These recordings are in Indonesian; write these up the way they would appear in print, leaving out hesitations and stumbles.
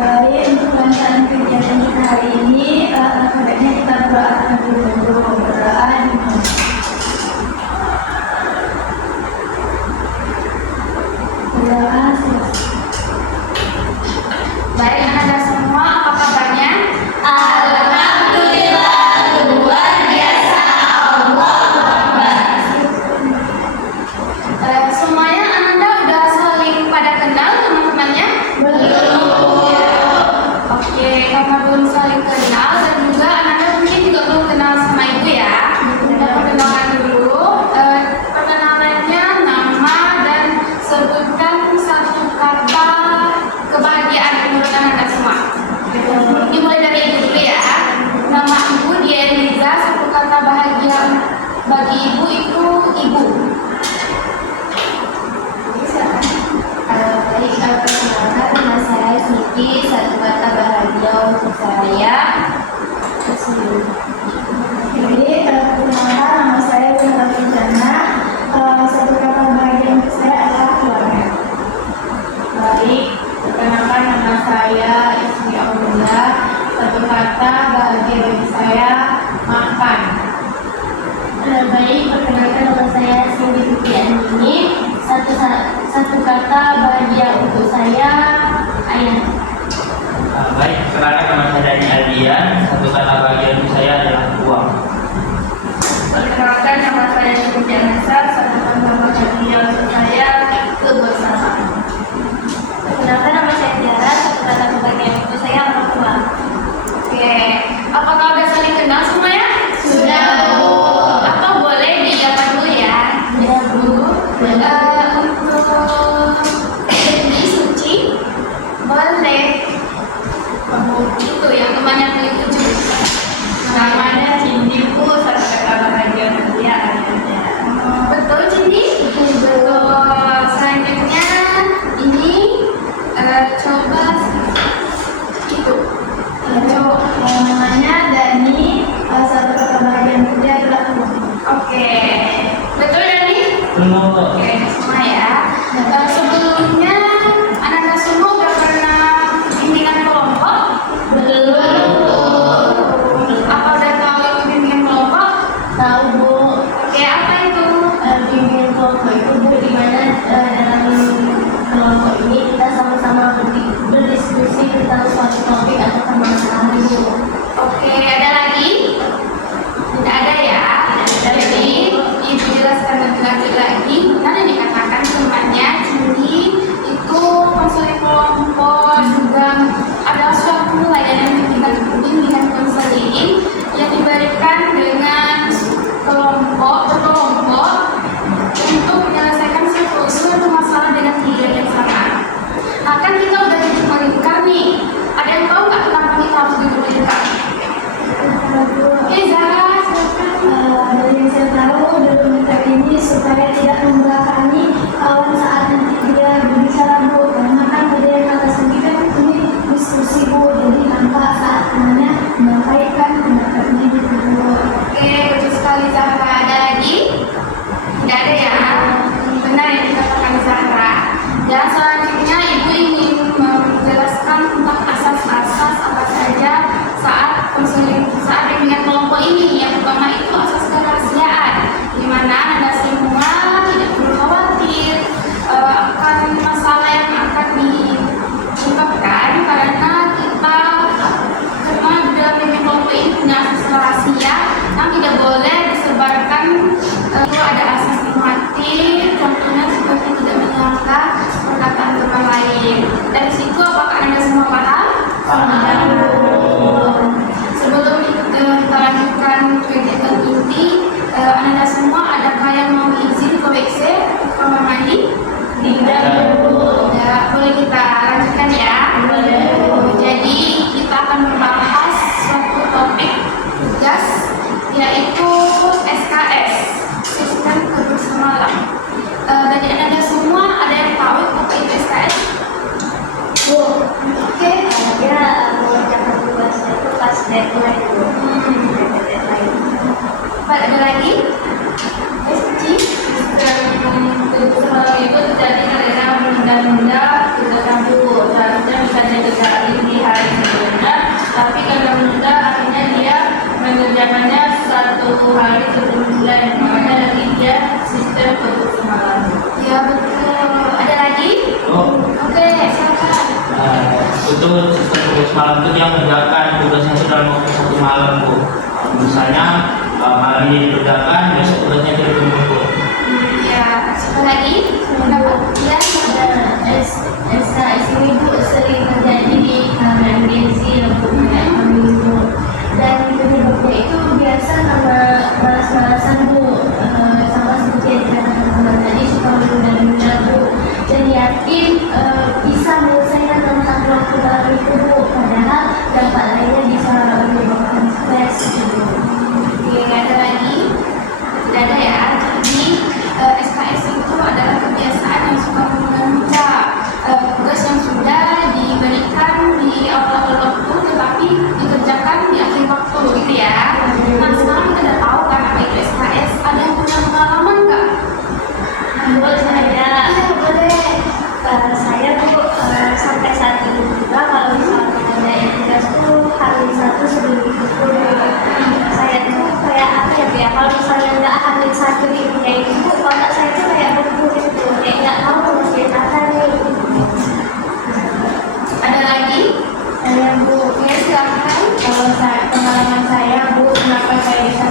Baik, untuk pelaksanaan kegiatan kita hari ini, sebaiknya kita berdoa terlebih dahulu. Berdoa dimulai. Berdoa selesai. Baik, Anda semua, apa kabarnya? Alhamdulillah, luar biasa. Allahu Akbar. Semuanya Anda udah saling pada kenal teman-temannya? Belum. Oke, karena belum saling kenal dan juga Anda mungkin juga belum kenal sama Ibu ya. Kita perkenalkan dulu. Perkenalannya nama dan sebutkan satu kata kebahagiaan menurut Anda semua. Dimulai dari Ibu dulu ya. Nama Ibu Dian Liza, satu kata bahagia bagi Ibu itu ibu. Baik, perkenalkan nama saya Siti. Satu kata bahagia untuk saya. Jadi, perkenalkan nama saya Wina Filjana. Satu kata bahagia untuk saya adalah keluarga. Baik, perkenalkan nama saya Ismi Aulula. Satu kata bahagia bagi saya makan. Baik, perkenalkan nama saya Cindy Putri Andini. Satu kata bahagia untuk saya ayah. Baik, perkenalkan nama saya Dani Aldian. Satu kata bahagia untuk saya adalah uang. Perkenalkan nama saya Syukur Nasa, satu kata bahagia untuk saya kebersamaan. Perkenalkan nama saya Tiara. Satu kata bahagia untuk saya orang tua. Oke, apakah udah saling kenal semuanya? Sudah, Bu. Atau boleh diapa dulu ya? Ya, Bu. Untuk Dendi Suci, boleh. Itu yang temannya pilih 7. Namanya Cindy, Bu. Satu kata bahagia untuk dia ayahnya. Betul Cindy? Betul. Selanjutnya ini coba itu. Namanya Dani. Satu kata bahagia untuk dia adalah keluarga. Oke. Betul Dani? Belum. Oke, semua ya. Sebelumnya anak-anak semua udah pernah bimbingan kelompok? Belum. Apa udah tahu itu bimbingan kelompok? Tahu, Bu. Oke, apa itu? Bimbingan kelompok itu, Bu, di mana dalam kelompok ini kita sama-sama berdiskusi tentang suatu topik atau permasalahan, Bu. Oke, ada lagi? Tidak ada ya? Jadi, Ibu jelaskan lebih lanjut lagi. Benar yang dikatakan temannya Cindy itu konseling kelompok, juga ada suatu layanan bimbingan konseling yang diberikan dengan berkelompok untuk menyelesaikan suatu masalah dengan tujuan yang sama. Nah, kan kita udah duduk melingkar nih. Ada yang tahu nggak kenapa kita harus duduk melingkar? Oke, Zara, silakan. Dari yang saya tahu, duduk melingkar ini supaya tidak membelakangi kawan saat nanti dia berbicara, Bu. Karena kan ada yang kata sendiri kan ini diskusi, Bu. Jadi nampak saat temannya menyampaikan pendapatnya gitu, Bu. Oke, betul sekali Zahra. Ada lagi? Tidak ada ya? Benar yang dikatakan Zahra. Dan selanjutnya Ibu ingin menjelaskan tentang asas-asas apa saja saat bimbingan kelompok ini. Yang pertama itu asas kerahasiaan, di mana Anda semua tidak perlu khawatir akan masalah yang akan diungkapkan karena di dalam bimbingan kelompok ini punya asas rahasia yang tidak boleh disebarkan. Itu ada asas hormati, contohnya seperti tidak menyangka perkataan teman lain. Dari situ apakah Anda semua paham? Sebelum kita lanjutkan kegiatan inti, Anda semua adakah yang mau izin ke WC kamar mandi? Tidak, Bu. Ya, boleh kita lanjutkan ya. Jadi kita akan membahas suatu topik tugas yaitu SKS, sistem kebersamaan. Dari Anda semua ada yang tahu apa itu SKS? Bu, oke. Ya, mengerjakan tugasnya itu pas deadline, Bu. Deadline. Pak, ada lagi? SG? Semalam itu terjadi karena menunda-nunda tugas Bu. Seharusnya bisa jadi hari ini hari sebelum deadline, makanya nanti dia sistem untuk semalam. Ya betul. Ada lagi? Oh, Oke, silakan. untuk sistem tugas malam itu dia mengerjakan tugasnya itu dalam waktu 1 malam, Bu. Misalnya malam ini dikerjakan, besok tugasnya ditunggu, Bu. Ya, siapa lagi? Kenapa? Ya, SKS ini Bu sering terjadi di kalangan Gen Z yang kayak kami Bu, dan penyebabnya itu biasa karena malas-malasan Bu, sama seperti yang dikatakan teman tadi, suka menunda-nunda Bu, dan yakin bisa menyelesaikan dalam satu waktu dalam itu Bu, padahal dampak lainnya bisa menyebabkan stres gitu. Oke, ada lagi? Tidak ada ya. Jadi SKS itu adalah kebiasaan yang suka menunda tugas yang sudah diberikan di awal waktu, tetapi dikerjakan di akhir waktu, gitu ya. Nah, sekarang kita udah tahu kan apa itu SKS. Ada yang punya pengalaman nggak? Menurut saya, Iya, boleh. saya tuh sampai saat ini juga kalau misalnya ada yang tugas tuh hari satu sebelum itu tuh saya tuh kayak apa ya, kalau misalnya nggak hari satu itu kayak itu otak saya tuh kayak berpikir gitu, kayak nggak tahu ngerjain apa nih. Ada lagi? Saya Bu, Oke, silakan. kalau pengalaman saya Bu, kenapa saya bisa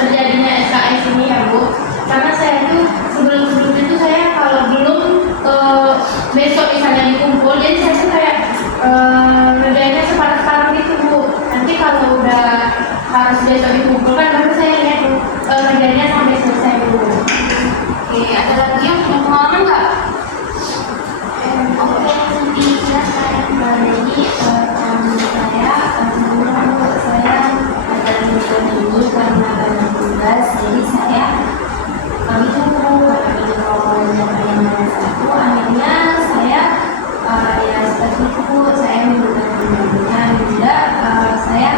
terjadinya SKS ini ya Bu, karena saya tuh sebelum-sebelumnya tuh saya kalau belum besok misalnya dikumpul, jadi saya tuh kayak ngerjainnya separuh-separuh gitu Bu, nanti kalau udah harus besok dikumpulkan baru saya lihat ngerjainnya sampai selesai Bu. Oke, ada lagi yang punya pengalaman nggak? Oke, nanti silakan. Jadi saya ada minggu ini karena banyak tugas, jadi saya kami tunggu kalau yang satu, akhirnya saya ya seperti itu saya menunda juga saya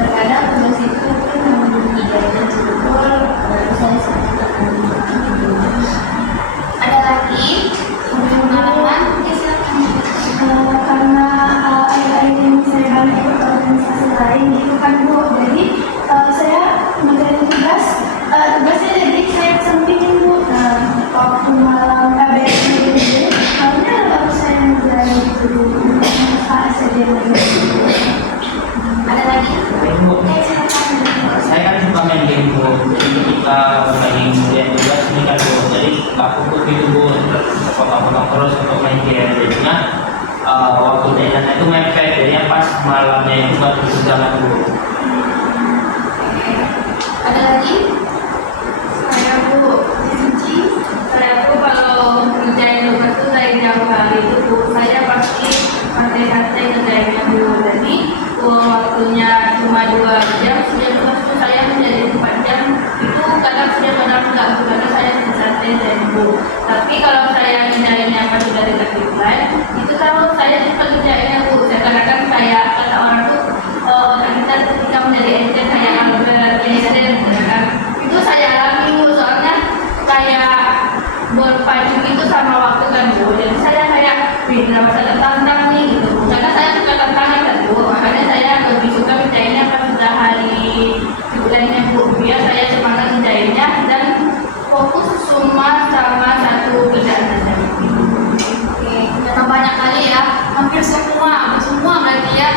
terkadang tugas itu mungkin menunggu 3 jam betul, baru saya selesai. Ada lagi yang punya pengalaman? Oke, silakan. Karena akhir-akhir ini saya banyak ikut organisasi lain itu kan Bu, jadi saya mengerjakan tugasnya jadi saya sampingin Bu. Waktu malam KBS ini harusnya baru saya mengerjakan itu dulu, saja Ada lagi? Baik, Bu. Oke, silakan. Saya kan suka main game, Bu. Jadi ketika lagi ngerjain tugas ini kan, Bu, jadi nggak fokus gitu, Bu. Potong-potong terus untuk main game. Jadinya waktu deadline itu mepet, jadinya pas malamnya itu baru berjalan, Bu. Oke. Ada lagi? Saya Bu, Suci? saya tuh kalau ngerjain tugas tuh dari jauh hari itu Bu, saya pasti santai-santai ngerjainnya dulu. Jadi waktunya cuma 2 jam, sudah tugas tuh saya menjadi 4 jam. Itu kadang sudah kadang enggak, karena saya santai dan Bu. Tapi kalau saya ngerjainnya pas sudah dekat deadline, itu kalau saya suka ngerjainnya Bu. Kadang-kadang saya kata orang tuh otak kita ketika menjadi agent kayak Albert Einstein, kan? Itu saya alami Bu, soalnya kayak berpacu itu sama waktu kan Bu, jadi saya kayak kenapa saya tertantang nih gitu Bu, karena saya suka tantangan kan Bu, makanya saya lebih suka ngerjainnya pas sudah hari deadline-nya Bu, biar saya semangat ngerjainnya dan fokus cuma sama satu kerjaan saja. Oke, ternyata banyak kali ya. Hampir semua berarti ya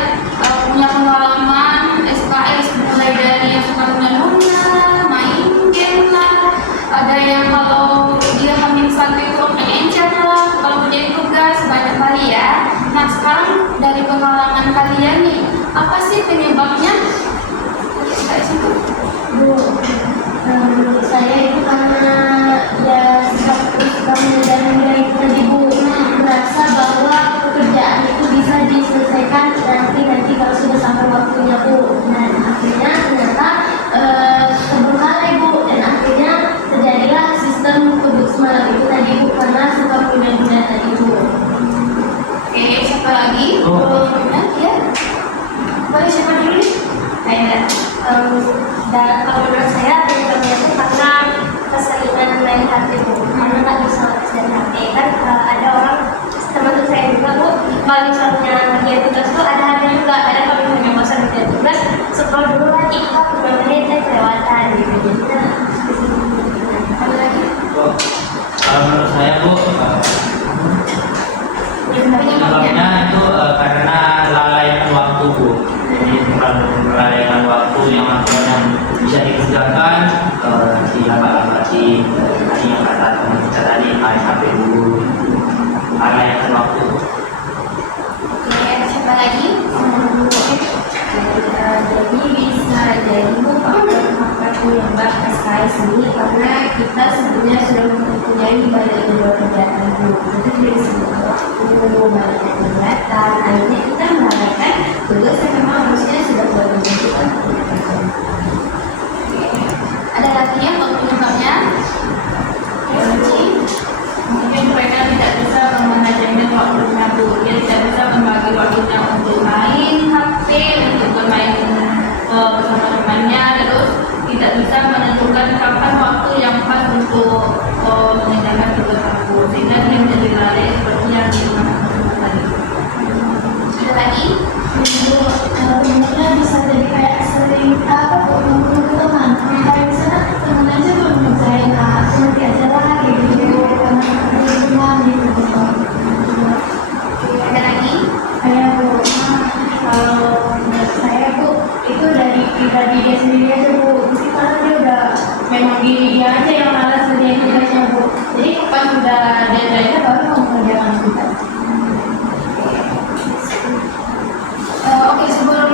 punya pengalaman SKS, mulai dari yang suka nunda-nunda, main game lah. Ada yang kalau dia hamil satu itu encer lah, kalau menjadi tugas banyak kali ya. Nah, sekarang dari pengalaman kalian nih, apa sih penyebabnya SKS itu? Bu, menurut saya itu karena ya suka menunda-nunda itu tadi Bu, merasa bahwa pekerjaan itu bisa diselesaikan nanti kalau sudah sampai waktunya Bu, dan akhirnya ternyata terbengkalai Bu, dan akhirnya terjadilah sistem tugas malam itu tadi Bu, karena suka menunda-nunda tadi Bu. Oke, siapa lagi? Oh. Ya. Boleh siapa dulu nih? Kayak dan kalau menurut saya penyebabnya itu karena keseringan main HP Bu, karena nggak bisa lepas dari HP kan. Ada orang teman saya juga Bu, kalau misalnya dia tugas tuh ada juga, kadang kalau misalnya bosan gitu tugas sekolah dulu lah kita beberapa menit saya kelewatan gitu jadi Ada lagi? Kalau menurut saya Bu, penyebabnya itu karena lalaian waktu Bu. Jadi terlalu melalaikan waktu yang akhirnya bisa dikerjakan dilambat-lambati. Tadi yang kata teman kita tadi main HP dulu, lalaikan waktu. Oke, siapa lagi? jadi bisa jadi faktor penyebab SKS ini karena kita sebenarnya sudah mempunyai banyak kegiatan dulu itu dari sebuah waktu banyak kegiatan akhirnya kita mengatakan tugas yang memang harusnya sudah menunjukkan Ada lagi yang penyebabnya? Mungkin mereka tidak bisa memanajemen waktunya Bu. Dia tidak bisa membagi waktunya untuk main HP, untuk bermain bersama temannya, terus tidak bisa menentukan kapan waktu yang pas untuk mengerjakan tugas aku. Sehingga dia menjadi lalai seperti yang dimaksud tadi. Ada lagi? sebenarnya bisa jadi kayak sering menunggu teman kayak misalnya teman aja belum ngerjain nanti aja lah gitu karena teman gitu Ada lagi? kayak Bu kalau menurut saya Bu itu dari pribadi dia sendiri aja Bu mungkin karena dia udah memang dia aja yang malas ngerjain tugasnya Bu jadi pas udah deadline-nya baru mau mengerjakan tugas. Oke, sebelum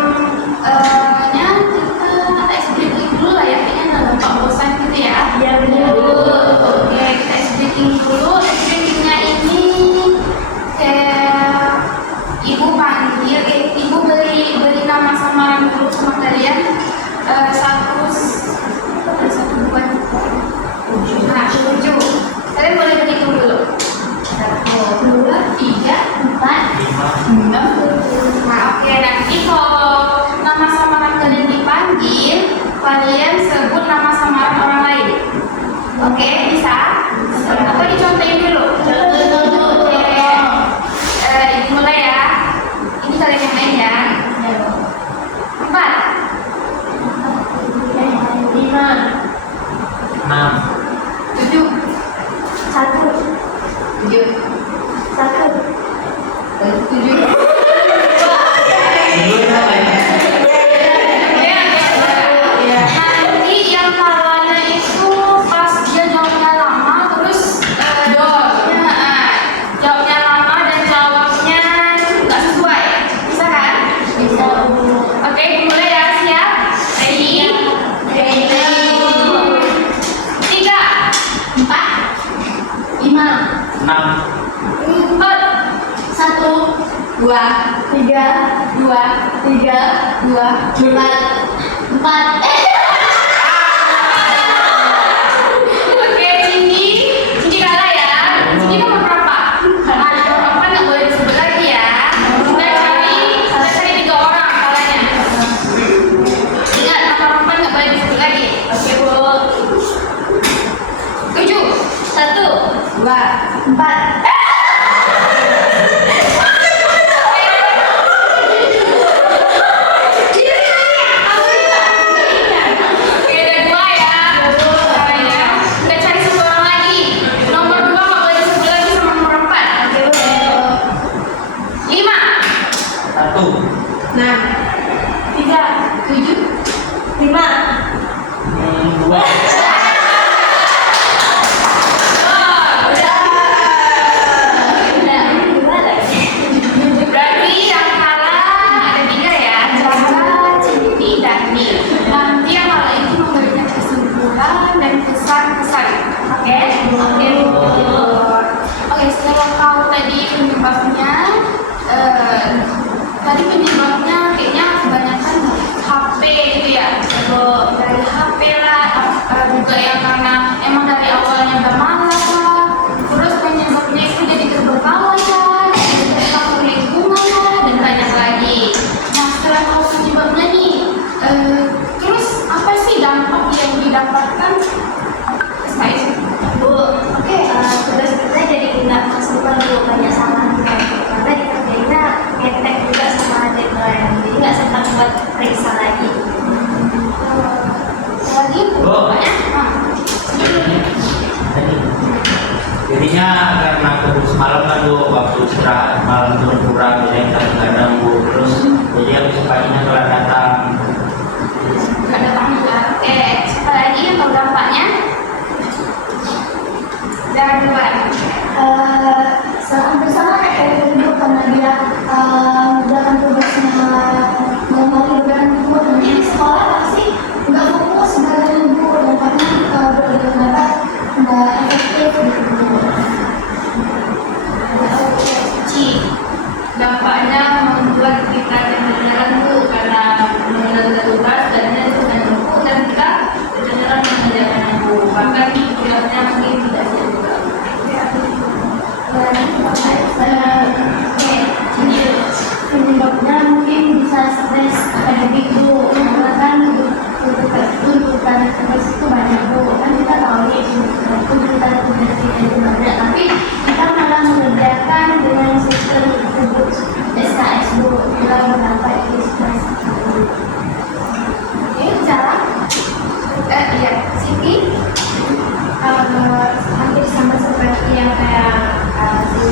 kita ice breaking dulu lah ya, kayaknya nggak gampang bosan gitu ya. Iya, benar. Oke, kita ice breaking dulu. Ice breakingnya ini kayak ibu panggil, ibu beri nama samaran dulu sama kalian. Satu buat tujuh. Kalian boleh berhitung dulu. 1, 2, 3, 4, 5, 6. Nah, oke, nanti kalau nama samaran kalian dipanggil, kalian sebut nama samaran orang lain. Oke, bisa? Atau dicontohin dulu? Oke. Ibu mulai ya. Ini kalian yang main ya. 4, 5, 6, 7, 1, 7, 1. 7. Nanti yang kalahnya itu pas dia jawabnya lama terus jawabnya lama dan jawabnya nggak sesuai, bisa kan? Bisa Bu. Oke, mulai ya, siap? Ready? 3, 4, 5, 6, 4, 1, 2, 3, 2, 3, 2, 4. Oke, Cindy kalah ya. Cindy nomor berapa? Nomor 4 nggak boleh disebut lagi ya. Kita cari 3 orang kalahnya. Ingat, nomor 4 nggak boleh disebut lagi. Oke, Bu. 7, 1, 2, 4. Oke, ada 2 ya. Caranya. Kita cari 1 orang lagi. Nomor 2 nggak boleh disebut lagi sama nomor 4. Oke, Bu. 5, 1, 6, 3, 7, 5. 2. Berarti yang kalah ada 3 ya. Jaka, Cindy, dan Nil. Nanti yang kalah itu memberikan kesimpulan dan kesan-kesan. Oke? Oke. Oke, setelah tahu tadi penyebabnya, tadi penyebabnya kayaknya kebanyakan HP gitu ya. Dari HP lah, juga yang karena emang dari awalnya udah malas lah. Terus penyebabnya itu jadi terbengkalai, jadi faktor lingkungan lah, dan banyak lagi. Nah, setelah tahu penyebabnya nih, terus apa sih dampak yang didapatkan? SKS? Bu, oke, tugas kita jadi nggak maksimal Bu, banyak salah karena dikerjainnya ngetek juga sama deadline jadi nggak sempat buat periksa Jadinya karena keburu semalam kan Bu, waktu istirahat malam itu berkurang, jadi kadang-kadang Bu, terus jadi habis paginya telah datang. Nggak datang juga. Oke, siapa lagi yang tahu dampaknya? Udah dua. Hampir sama kayak itu karena dia mengerjakan tugasnya mengerjakan tugas nanti di sekolah pasti nggak fokus belajar ibu dan karena belajar nggak efektif gitu. Ci. Dampaknya membuat kita jalan-jalan Bu, karena mengerjakan tugas dan itu dengan buku dan kita jalan-jalan mengerjakan Bu, bahkan tugasnya mungkin tidak siap juga. Penyebabnya mungkin bisa stres akademik Bu, karena kan tuntutan tugas itu banyak Bu, kan kita tahu nih tuntutan tugas itu banyak, tapi kita malah mengerjakan dengan sistem tersebut SKS Bu, kita berdampak di stres. Oke, cara. Iya, Siti. Hampir sama seperti yang kayak si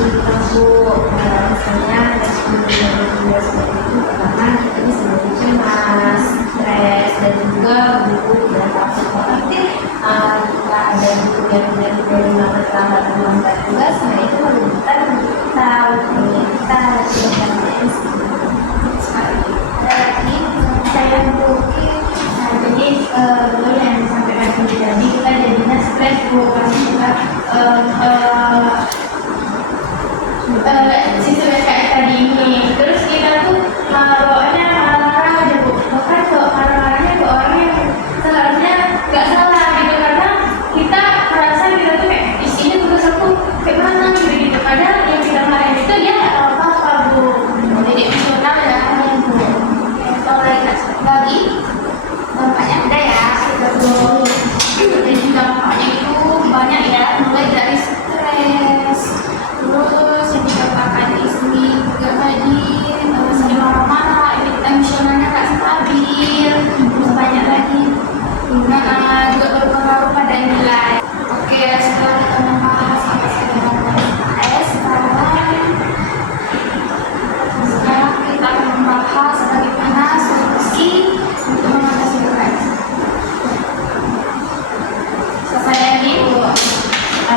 Bu, misalnya dari seperti itu pertama kita bisa jadi cemas, stres, dan juga buku beberapa sekolah jika ada buku yang dari mana terlambat membuat tugas, nah itu menunjukkan kita kita harus melakukan Lagi. saya mungkin jadi betul yang disampaikan tadi, jadi kita jadinya stres Bu, karena kita sistem SKS tadi ini, terus kita tuh bawaannya marah-marah aja Bu, bahkan kalau marah-marahnya ke orang yang seharusnya nggak salah gitu, karena kita merasa kita tuh kayak di sini tugas aku kayak mana gitu, padahal yang kita marahin itu dia nggak tahu apa-apa Bu. Jadi emosional ya. Bu. Kalau lagi dampaknya ada ya. Jadi dampaknya itu banyak ya, mulai dari stres, terus yang dikatakan istri juga tadi sering marah-marah, emosionalnya nggak stabil, terus banyak lagi juga berpengaruh pada nilai. Oke, setelah kita membahas apa saja SKS, sekarang kita akan membahas bagaimana solusi untuk mengatasi SKS. Saya ini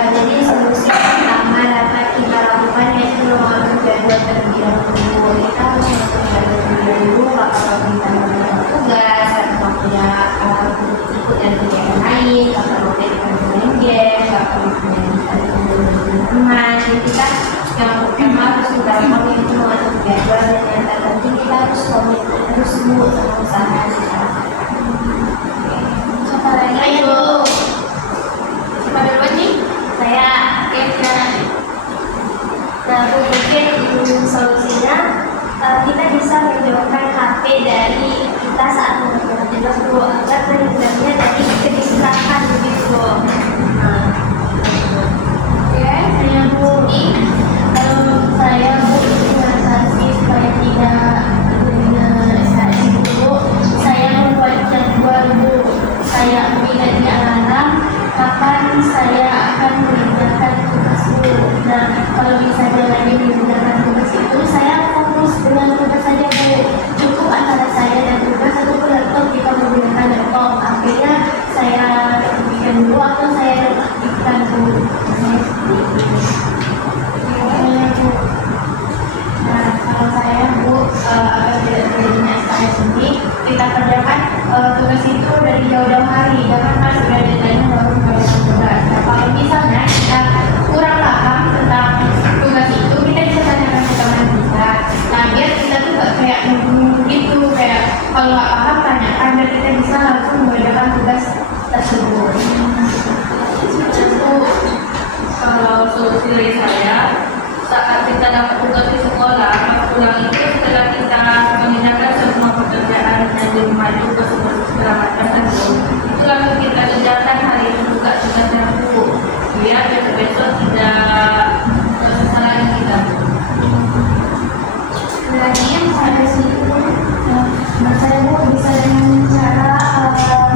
jadi solusi pertama dapat kita lakukan yaitu mengatur jadwal terlebih dahulu. Kita harus mengatur jadwal terlebih dahulu kalau kita melakukan tugas atau waktunya ikut dan kegiatan lain, atau waktu kita bermain game, atau waktunya kita bermain teman. Jadi kita yang pertama harus kita lakukan yaitu mengatur jadwal, dan yang terpenting kita harus komitmen terus Bu sama usaha kita. Siapa lagi? Ayo. Siapa duluan nih? Saya Oke, silakan. Nah, mungkin solusinya kita bisa menjauhkan HP dari kita saat mengerjakan tugas Bu, agar terhindarnya dari kedistrakan begitu. Nah, Oke, saya Bu, kalau saya Bu mengatasi supaya tidak adanya SKS Bu, saya membuat jadwal Bu. Saya memiliki alarm kapan saya akan mengerjakan tugas Bu. Nah, kalau misalnya lagi mengerjakan tugas itu, saya fokus dengan tugas saja Bu. Cukup antara saya dan tugas ataupun laptop jika menggunakan laptop. Akhirnya saya aktifkan dulu atau saya aktifkan dulu. Bu. Nah, kalau saya Bu, agar tidak terjadinya SKS ini, kita kerjakan tugas itu dari jauh-jauh hari, jangan pas sudah deadline baru mengerjakan tugas. Nah, kalau misalnya kita kurang paham tentang tugas itu, kita bisa tanyakan ke teman kita. Nah, biar kita tuh gak kayak nunggu gitu, kayak kalau nggak paham tanyakan, dan kita bisa langsung mengerjakan tugas tersebut. Itu kalau solusi dari saya, saat kita dapat tugas di sekolah, pas pulang itu setelah kita mengerjakan semua pekerjaan yang di rumah juga seperti segala macam dan itu langsung kita kerjakan hari itu juga tugasnya Bu, biar besok tidak tersesat lagi kita. Lagi yang ada sih, menurut saya Bu bisa dengan cara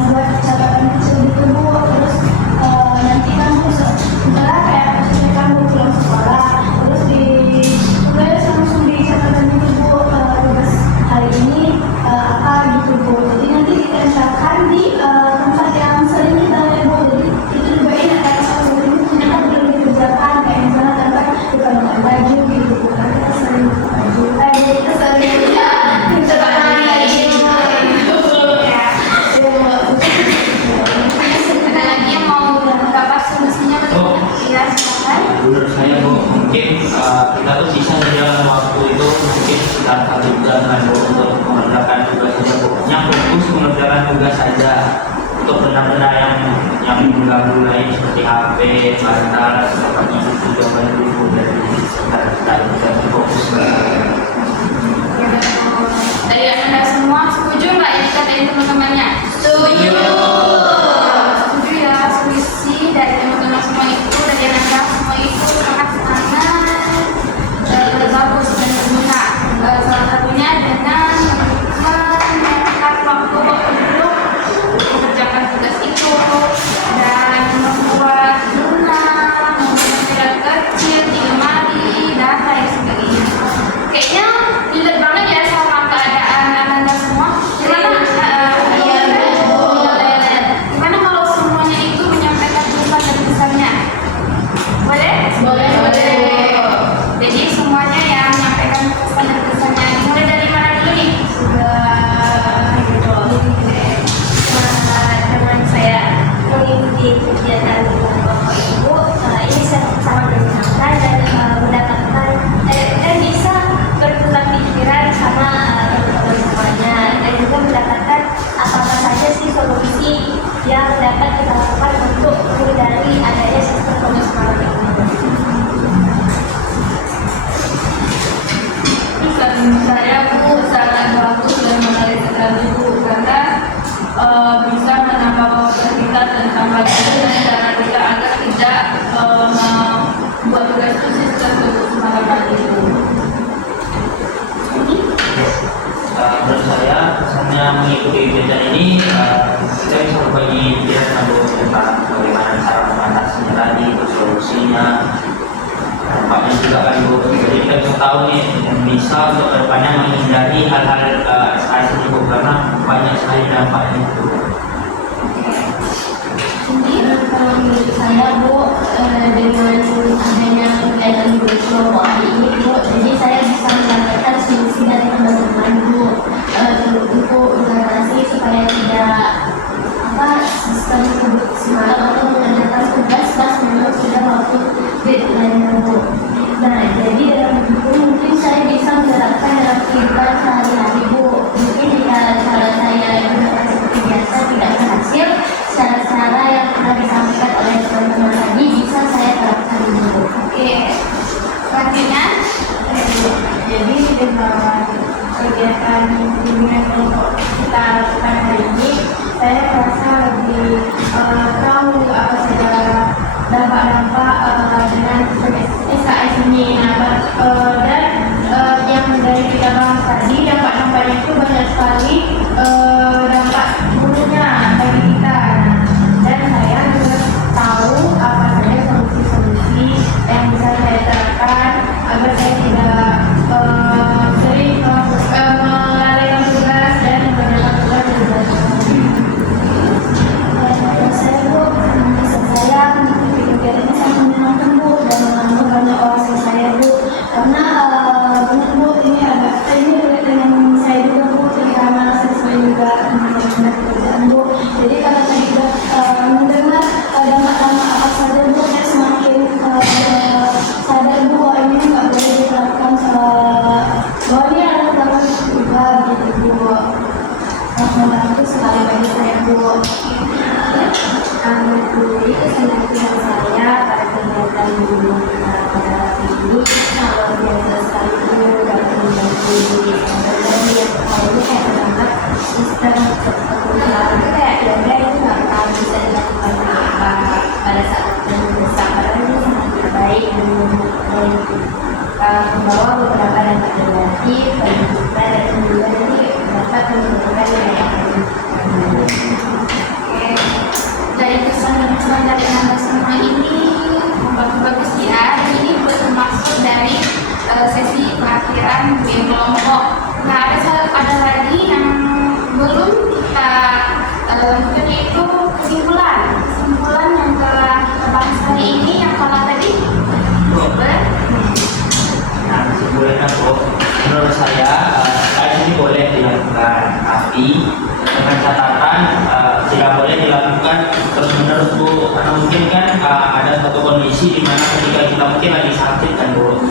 buat catatan kecil gitu Bu, terus nanti kan Bu setelah kayak menurut saya Bu, mungkin kita tuh bisa dalam waktu itu mungkin sekitar 1 bulan Bu untuk mengerjakan tugas saja Bu. Yang fokus mengerjakan tugas saja. Untuk benda-benda yang mengganggu lain seperti HP, bantal, seperti itu juga bantu dari kita bisa fokus. Dari Anda semua setuju nggak yang dikatain teman-temannya? Setuju. Setuju ya, selisih dari teman-teman semua itu, dari Anda semua itu sangat-sangat bagus dan berguna. Salah satunya dengan menyempatkan waktu untuk mengerjakan tugas itu dan membuat jurnal, membuat catatan kecil di lemari, dan lain sebagainya. Kayaknya relate banget ya sama keadaan Anda semua. Gimana kalau semuanya itu menyampaikan pesan dan pesannya? Boleh? Boleh. Jadi semuanya yang menyampaikan pesan dan pesannya. Mulai dari mana dulu nih? Teman saya mengikuti kegiatan Bapak Ibu ini sangat menyenangkan dan mendapatkan bisa bertukar pikiran sama teman-teman semuanya dan juga mendapatkan apa-apa saja sih solusi yang dapat kita lakukan untuk menghindari adanya sistem pemisahan ini. Pesan saya Bu sangat bagus dan menarik sekali Bu, karena bisa menambah wawasan kita tentang bagaimana cara kita agar tidak membuat tugas itu sistem untuk semalam hari Bu. Menurut saya pesannya mengikuti kegiatan ini kita bisa berbagi pikiran tentang bagaimana cara mengatasinya tadi, solusinya, dampaknya juga kan Bu. Jadi kita bisa tahu nih yang bisa untuk kedepannya menghindari hal-hal seperti itu karena banyak sekali dampaknya itu. Kalau menurut saya Bu, dengan adanya kegiatan di kelompok hari ini Bu, jadi saya bisa mendapatkan solusi dari teman-teman Bu untuk mengatasi supaya tidak sistem semalam atau mengerjakan tugas pas memang sudah waktu deadline Bu. Nah, jadi dalam itu mungkin saya bisa menerapkan dalam kehidupan sehari-hari Bu. Mungkin jika cara saya yang seperti biasa tidak berhasil, cara-cara yang telah disampaikan oleh teman-teman tadi bisa saya terapkan dulu. Oke. Selanjutnya, Jadi dengan kegiatan bimbingan kelompok kita lakukan hari ini, saya merasa lebih tahu apa saja dampak-dampak dengan SKS ini. Dan yang dari kita bahas tadi, dampak-dampaknya itu banyak sekali dampak buruknya bagi kita. Dan saya juga tahu apa saja solusi-solusi yang bisa saya terapkan agar saya tidak sering melalaikan tugas dan mengerjakan tugas dengan saya Bu, saya mengikuti kegiatan ini sangat menyenangkan Bu dan menambah banyak wawasan saya Bu, karena benar Bu ini relate dengan saya juga Bu, karena saya sering juga mengerjakan pekerjaan Bu. Jadi karena saya juga mendengar dampak-dampak apa saja Bu, saya semakin sadar Bu bahwa ini nggak boleh diterapkan bahwa ini adalah dampak juga gitu Bu. Membantu sekali bagi saya Bu. Itu kesenangan saya pada kegiatan bimbingan kita pada hari ini. Luar biasa sekali Bu dan membantu dan yang pertama kayak terdapat sistem perkumpulan itu kayak yoga itu nggak tahu bisa dilakukan apa pada saat mendesak, padahal ini sangat baik dan membawa beberapa dampak negatif bagi kita dan juga ini dapat menurunkan nilai akademik. dari pesan dan pesan dari Anda semua ini bagus ya. Ini termasuk dari sesi pengakhiran BM kelompok. Nah, ada lagi yang belum kita lanjutkan, yaitu kesimpulan yang telah kita bahas hari ini. Yang mana tadi? Nah, kesimpulannya Bu, menurut saya ini boleh dilakukan, tapi dengan catatan tidak boleh dilakukan terus-menerus Bu, karena mungkin kan ada satu kondisi di mana ketika kita mungkin lagi sakit kan Bu,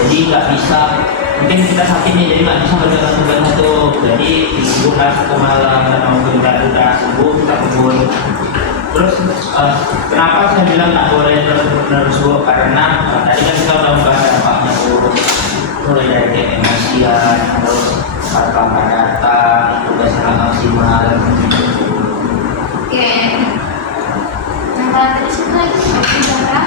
jadi nggak bisa, mungkin kita sakit nih jadi nggak bisa berjalan tugas satu, jadi disuruhkan ke malam karena mungkin udah sembuh kita kebun. Terus kenapa saya bilang nggak boleh terus Bu? Karena tadi kan kita udah membahas dampaknya Bu, mulai dari emosian, terus tanpa datang, tugas yang maksimal. Oke. Nah, tadi siapa lagi? Bicara.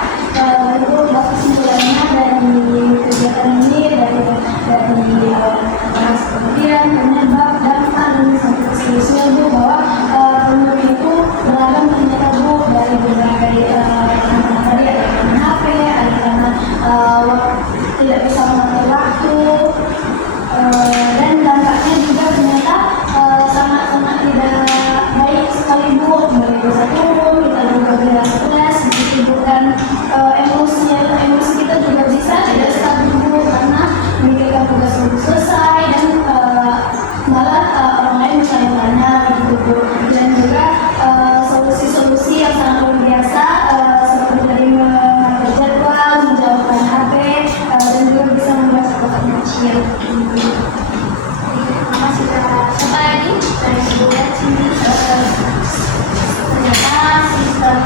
Itu bapak kesimpulannya dari kegiatan ini dari bahas kemudian penyebab dampak dan sampai solusinya Bu, bahwa penyebab itu beragam ternyata Bu, dari berbagai tadi ada karena HP, ada karena tidak bisa mengatur waktu, dan dampaknya juga ternyata sangat-sangat tidak baik sekali Bu, mulai bisa turun, kita juga bila stres, disibukkan emosi kita juga bisa tidak stabil Bu, karena memikirkan tugas belum selesai dan malah orang lain bertanya-tanya gitu Bu, dan juga solusi-solusi yang sangat luar biasa seperti dari mengatur jadwal, menjauhkan HP, dan juga bisa membuat kotak kecil. Makasih Kak. Siapa lagi? Dari sebuah sini. Ternyata sistem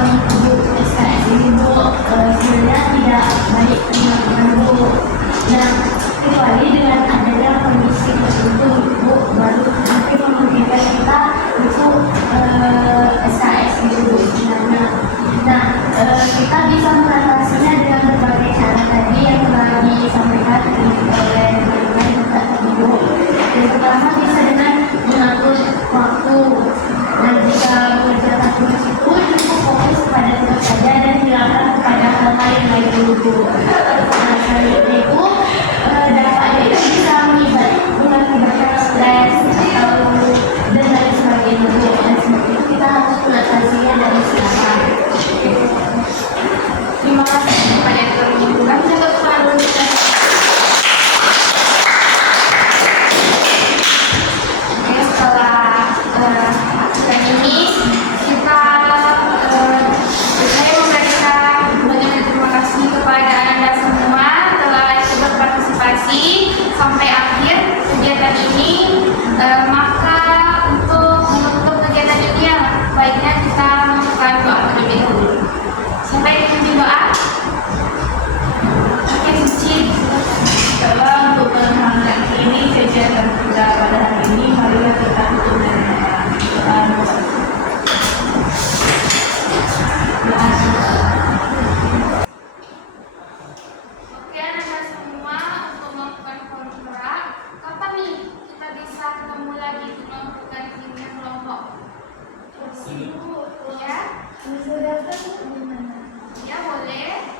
SKS ini Bu sebenarnya tidak baik dengan Bu. Nah, kecuali dengan adanya kondisi tertentu Bu, baru nanti memungkinkan kita untuk SKS gitu Bu sebenarnya. Nah, kita bisa mengatasinya dengan berbagai cara tadi yang telah disampaikan oleh teman-teman Bu. Yang pertama bisa dengan mengatur waktu, dan jika mengerjakan tugas itu cukup fokus pada tugas saja dan hilangkan kepada hal-hal yang lain dulu Bu. Nah, selanjutnya itu dampaknya itu bisa mengakibatkan stres dan lain sebagainya Bu. Dan sebab itu kita harus mengatasinya dari sekarang. Terima kasih kepada teman-teman. Kami juga selalu setelah acara ini kita saya memberikan banyak terima kasih kepada Anda semua telah ikut berpartisipasi sampai akhir kegiatan ini. Maka untuk menutup kegiatan ini ya baiknya kita melakukan doa terlebih dahulu. Sampai di doa. Oke, suci. Setelah untuk penanganan ini kegiatan kita pada hari ini, marilah kita tutup dengan Oke, Anda semua untuk melakukan kontrak. Kapan nih kita bisa ketemu lagi untuk melakukan kimia kelompok? Ya, Sudah kan gimana? ya boleh.